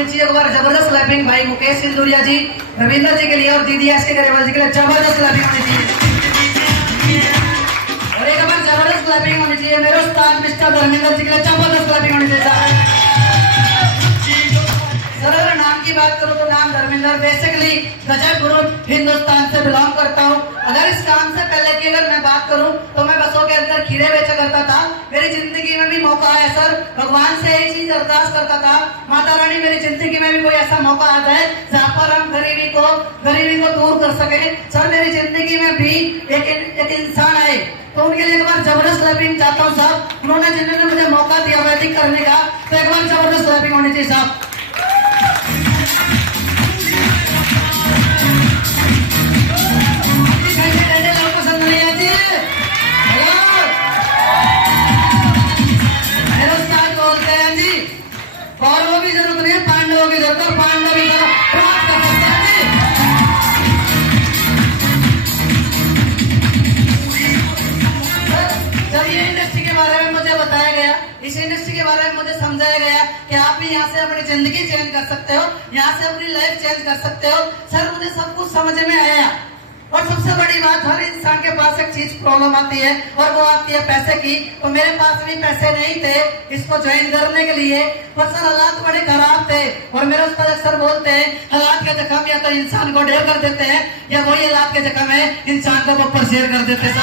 होनी चाहिए एक बार जबरदस्त क्लैपिंग भाई मुकेश सिंधुरिया जी, रविंदर जी के लिए और दीदी एस के गरेवाल जी के लिए जबरदस्त क्लैपिंग होनी चाहिए। और एक बार जबरदस्त क्लैपिंग होनी चाहिए मेरे उस्ताद मिस्टर धर्मेंद्र जी के लिए, जबरदस्त क्लैपिंग होनी चाहिए। सर अगर नाम की बात करूं तो नाम धर्मेंद्र, बेसिकली गजब ग्रुप हिंदुस्तान से बिलोंग करता हूं। अगर इस काम से पहले की अगर मैं बात करूं तो मैं बसों के अंदर खीरे बेचा करता था। मेरी जिंदगी में भी मौका आया सर, भगवान से एक चीज अरदास करता था, माता रानी मेरी जिंदगी में भी कोई ऐसा मौका आ जाए जहाँ पर हम गरीबी को दूर कर सके। सर मेरी जिंदगी में भी एक इंसान आए तो उनके लिए एक बार जबरदस्त क्लैपिंग चाहता हूँ साहब। उन्होंने जिन्होंने मुझे मौका दिया वैदिक करने का, तो एक बार जबरदस्त क्लैपिंग होनी चाहिए साहब। पसंद नहीं आती है मेरे उस्ताद बोलते हैं जी, कौरवों की जरूरत नहीं है, पांडवों की जरूरत है, पांडव ही प्राप्त कर सकता है जी। जब ये इंडस्ट्री के बारे में मुझे बताया गया, इस इंडस्ट्री के बारे में मुझे समझाया गया कि आप भी यहाँ से अपनी जिंदगी चेंज कर सकते हो, यहाँ से अपनी लाइफ चेंज कर सकते हो। सर मुझे सब कुछ समझ में आया। और सबसे बड़ी बात, हर इंसान के पास एक चीज प्रॉब्लम आती है और वो आती है पैसे की। तो मेरे पास भी पैसे नहीं थे इसको ज्वाइन करने के लिए, पर सर हालात बड़े खराब थे। और मेरे उस्ताद अक्सर बोलते हैं हालात के जख्म या तो इंसान को ढेर कर देते हैं, या वही हालात के जख्म है इंसान को ऊपर शेयर कर देते हैं।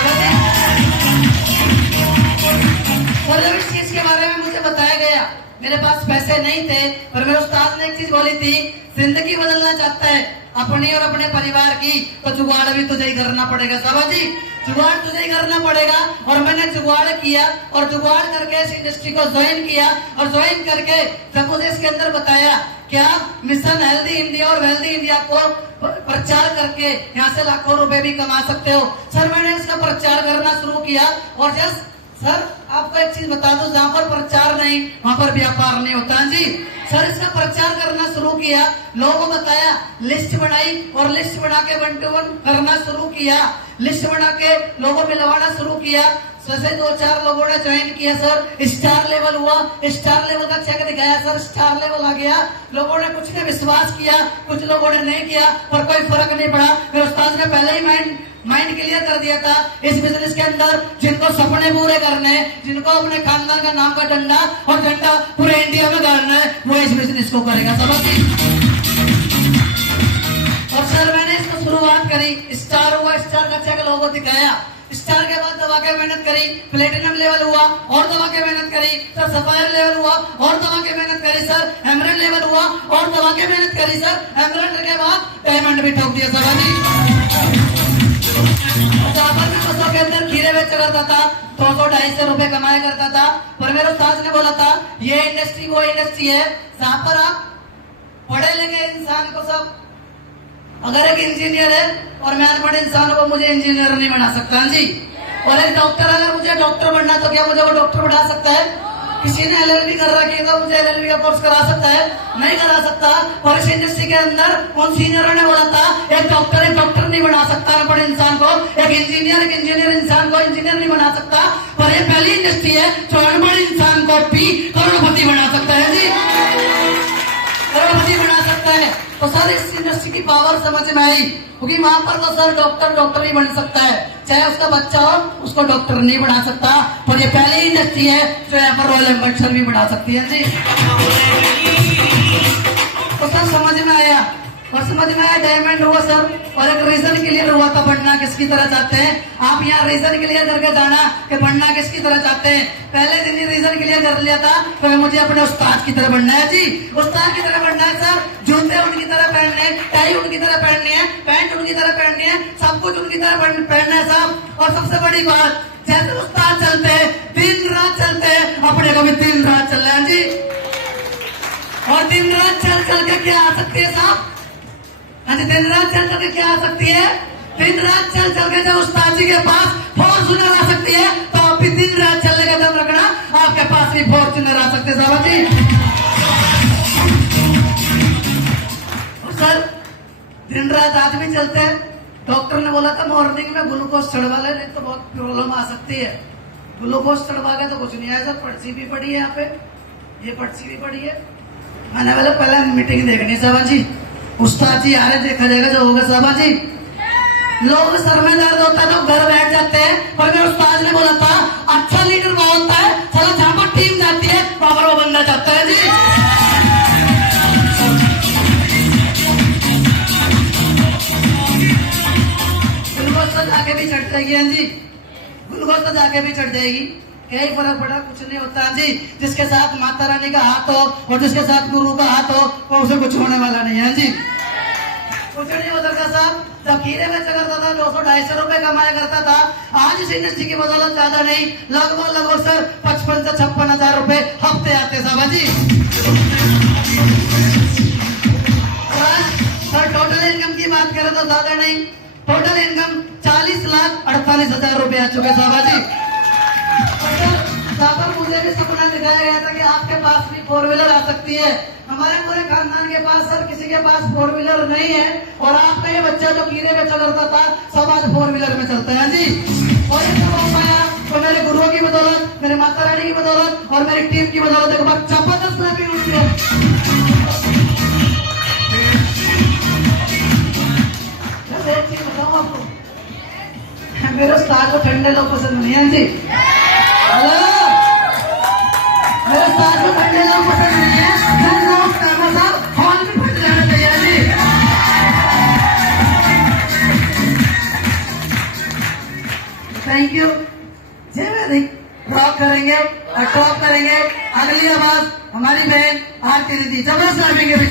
और जब इस चीज के बारे में मुझे बताया गया, मेरे पास पैसे नहीं थे, पर मेरे उस्ताद ने एक चीज बोली थी, जिंदगी बदलना चाहता है अपनी और अपने परिवार की, तो जुगाड़ भी तुझे ही करना पड़ेगा साहब जी, जुगाड़ तुझे ही करना पड़ेगा। और मैंने जुगाड़ किया और जुगाड़ करके इस इंडस्ट्री को ज्वाइन किया। और ज्वाइन करके जब मुझे इसके अंदर बताया क्या मिशन हेल्दी इंडिया और वेल्दी इंडिया को प्रचार करके यहाँ से लाखों रुपए भी कमा सकते हो, सर मैंने इसका प्रचार करना शुरू किया। और जस्ट सर आपको एक चीज बता दो, जहाँ पर प्रचार नहीं वहाँ पर व्यापार नहीं होता जी। सर इसका प्रचार करना शुरू किया, लोगों को बताया, लिस्ट बनाई और लिस्ट बना के 1 to 1 करना शुरू किया, लिस्ट बना के लोगों में लवाना शुरू किया। जैसे 2-4 लोगों ने ज्वाइन किया सर, स्टार लेवल हुआ, स्टार लेवल का चेक दिखाया सर, स्टार लेवल आ गया। लोगों ने कुछ ने विश्वास किया, कुछ लोगों ने नहीं किया, पर कोई फर्क नहीं पड़ा। मेरे उस्ताद ने पहले ही माइंड क्लियर कर दिया था, इस बिजनेस के अंदर जिनको सपने पूरे करने हैं, जिनको अपने खानदान का नाम का डंडा और झंडा पूरे इंडिया में गाड़ना है, वो इस बिजनेस को करेगा समझ। और सर मैंने इसको शुरुआत करी, स्टार हुआ, स्टार का चेक लोगों को दिखाया, स्टार के बाद दबा के मेहनत करी, प्लेटिनम लेवल हुआ और दबा के मेहनत करी, सर सफायर लेवल हुआ और दबा के मेहनत करी, सर एमरल्ड लेवल हुआ और दबा के मेहनत करी, सर एमरल्ड के बाद डायमंड भी ठोक दिया सर। बसों के अंदर खीरे बेच करता था, 200-250 रुपए कमाया करता था। पर मेरे उस्ताद ने बोला था ये इंडस्ट्री वो इंडस्ट्री है जहाँ पर आप पढ़े लिखे इंसान को सब, अगर एक इंजीनियर है और मैं अनपढ़ इंसान को मुझे इंजीनियर नहीं बना सकता जी। और एक डॉक्टर, अगर मुझे डॉक्टर बनना तो क्या मुझे वो डॉक्टर बना सकता है? किसी ने LLB कर रखी है तो मुझे LLB का कोर्स करा सकता है? नहीं करा सकता। और इस इंडस्ट्री के अंदर उन सीनियरों ने बोला था एक डॉक्टर नहीं बना सकता अनपढ़ इंसान को, एक इंजीनियर इंसान को इंजीनियर नहीं बना सकता। पर ये पहली इंडस्ट्री है जो अनपढ़ इंसान को भी करोड़पति बना सकता है जी, करोड़पति बना सकता है। तो सर इस इंडस्ट्री की पावर समझ में आई, क्योंकि वहां पर तो सर डॉक्टर ही बन सकता है, चाहे उसका बच्चा हो उसको डॉक्टर नहीं बना सकता। पर ये पहली इंडस्ट्री है जो यहाँ पर रॉयल एम्बेसडर भी बना सकती है जी। तो सर समझ में आया, और समझ में आया डायमंड हुआ सर, और एक रीजन क्लियर हुआ था बनना किसकी तरह चाहते हैं आप। यहाँ रीजन क्लियर करके जाना कि बनना किसकी तरह चाहते हैं। पहले दिन ही रीजन क्लियर कर लिया था तो मुझे अपने उस्ताद की तरह बनना है जी, उस्ताद की तरह बनना है सर। जूते उनकी तरह पहनने, टाई उनकी तरह पहननी है, पैंट उनकी तरह पहननी है, सब कुछ उनकी तरह पहनना है साहब। और सबसे बड़ी बात, जैसे उस्ताद चलते हैं दिन रात चलते हैं, अपने को भी दिन रात चलना है जी। और दिन रात चल के क्या आ सकती है साहब? आज दिन रात चल करके क्या आ सकती है? दिन रात चल के जब उस्ताद जी के पास फॉर्च्यूनर आ सकती है तो आप भी दिन रात चलने का दम रखना, आपके पास भी फॉर्च्यूनर आ सकते साहब जी। सर दिन रात आज भी चलते हैं। डॉक्टर ने बोला था मॉर्निंग में ग्लूकोज चढ़वा ले, नहीं तो बहुत प्रॉब्लम आ सकती है। ग्लूकोज चढ़वा के तो कुछ नहीं आया सर। पर्ची भी पड़ी है यहाँ पे, ये पर्ची भी पड़ी है, मैंने बोला पहले मीटिंग देखनी साहबा जी, उस्ताद जी आ रहे, देखा जाएगा जो होगा साहबा जी। लोग सर में दर्द होता है तो घर बैठ जाते हैं, पर मेरे उस्ताद ने बोला था अच्छा लीडर वो होता है चलो जहां पर टीम जाती है वहां पर वो बनना चाहता है जी। ग्लूकोज तो जाके भी चढ़ जाएगी जी, ग्लूकोज तो जाके भी चढ़ जाएगी, कहीं फर्क पड़ा कुछ नहीं होता जी। जिसके साथ माता रानी का हाथ हो और जिसके साथ गुरु का हाथ हो वो उसे कुछ होने वाला नहीं है जी, कुछ नहीं हो सकता साहब। जब खीरे में करता था 200-250 रुपए कमाया करता था, आज इस इंडस्ट्री की बदौलत ज्यादा नहीं, लगभग सर 55 से 56 हजार रुपए हफ्ते आते साहब जी। सर टोटल इनकम की बात करें तो ज्यादा नहीं, टोटल इनकम 40,48,000 रुपए आ चुके साहब जी। मुझे भी सपना दिखाया गया था कि आपके पास भी 4 व्हीलर आ सकती है। हमारे पूरे खानदान के पास सर किसी के पास 4 व्हीलर नहीं है, और आपका ये बच्चा जो कीड़े में चलता था सब आज 4 व्हीलर में चलता है जी। और ये सब हो पाया तो मेरे गुरुओं की बदौलत, मेरे माता रानी की बदौलत और मेरी टीम की बदौलत। एक बार जबरदस्त लैपिंग होती है। एक चीज बताऊं आपको, मेरे उस्ताद को ठंडे लोग पसंद नहीं है जी। मेरे साथ में ठंडे लोग पसंद नहीं है, हॉल में फट जाना चाहिए जी। थैंक यू जय वेरी रॉक करेंगे और टॉप करेंगे। अगली आवाज हमारी बहन आरती दीदी, जबरदस्त आएंगे भी।